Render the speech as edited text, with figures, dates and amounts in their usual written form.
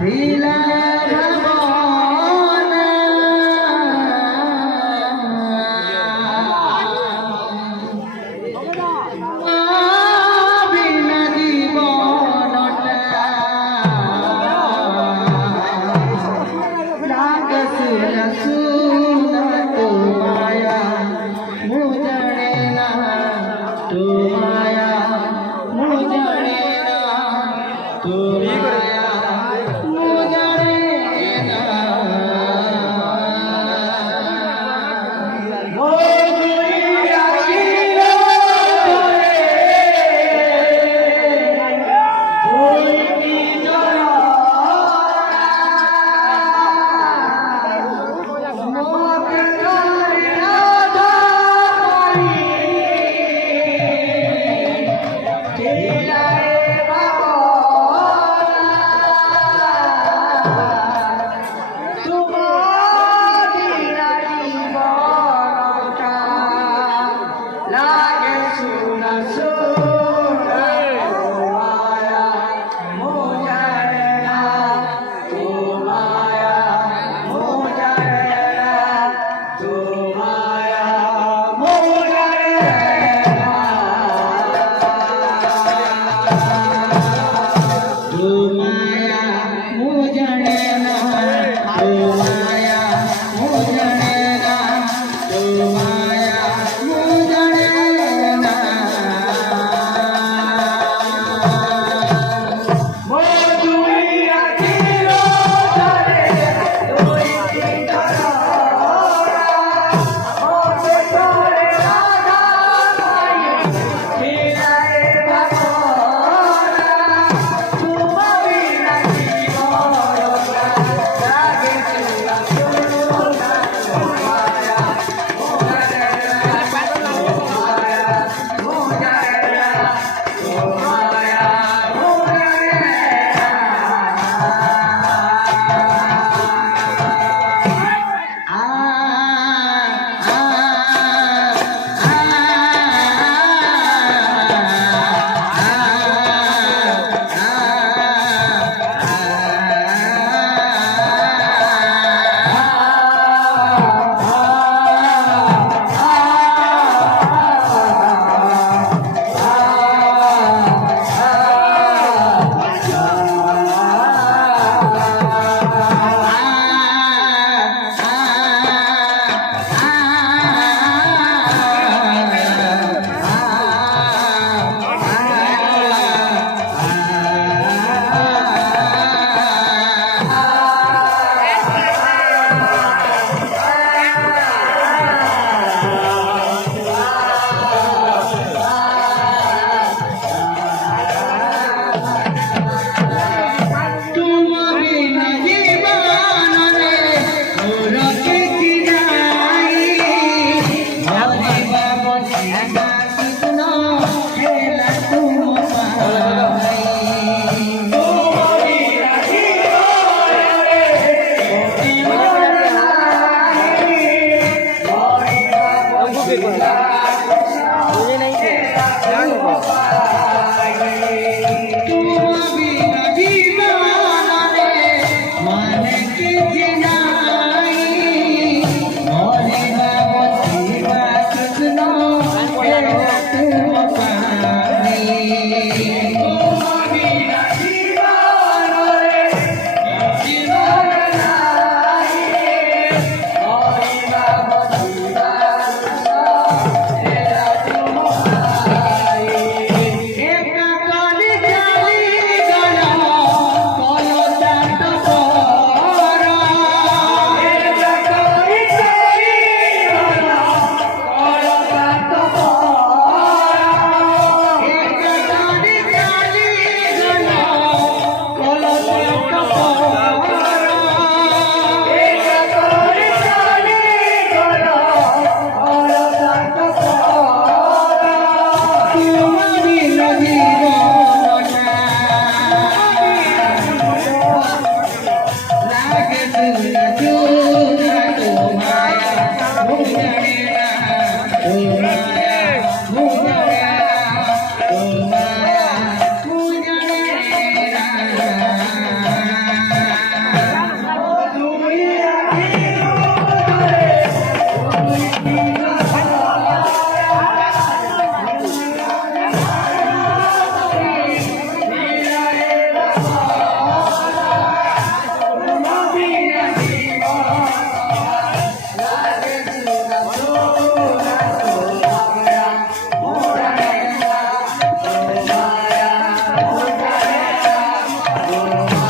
লীলা ভাবনা বিনা জীবনটা লাগে সুনা সুনা তোমায়া মু জানে না তোমায়া মু জানে না তোমায়া মু জানে না ও তুই আসিল ওই কি জরা মোকে করে রাধা পাই লীলায় ভাবনা তোমার বিনা জীবনটা লাগে সুনা সুনা তোমায়া মু জানে না তোমায়া মু জানে না তোমায়া মু জানে না তোমায়া মু জানে না তোমায়া মু জানে না তোমায়া মু জানে না ও তুই আখির জানে তুই কি জানা ওকে করে রাধা পাই লীলায় ভাবনা তোমার रे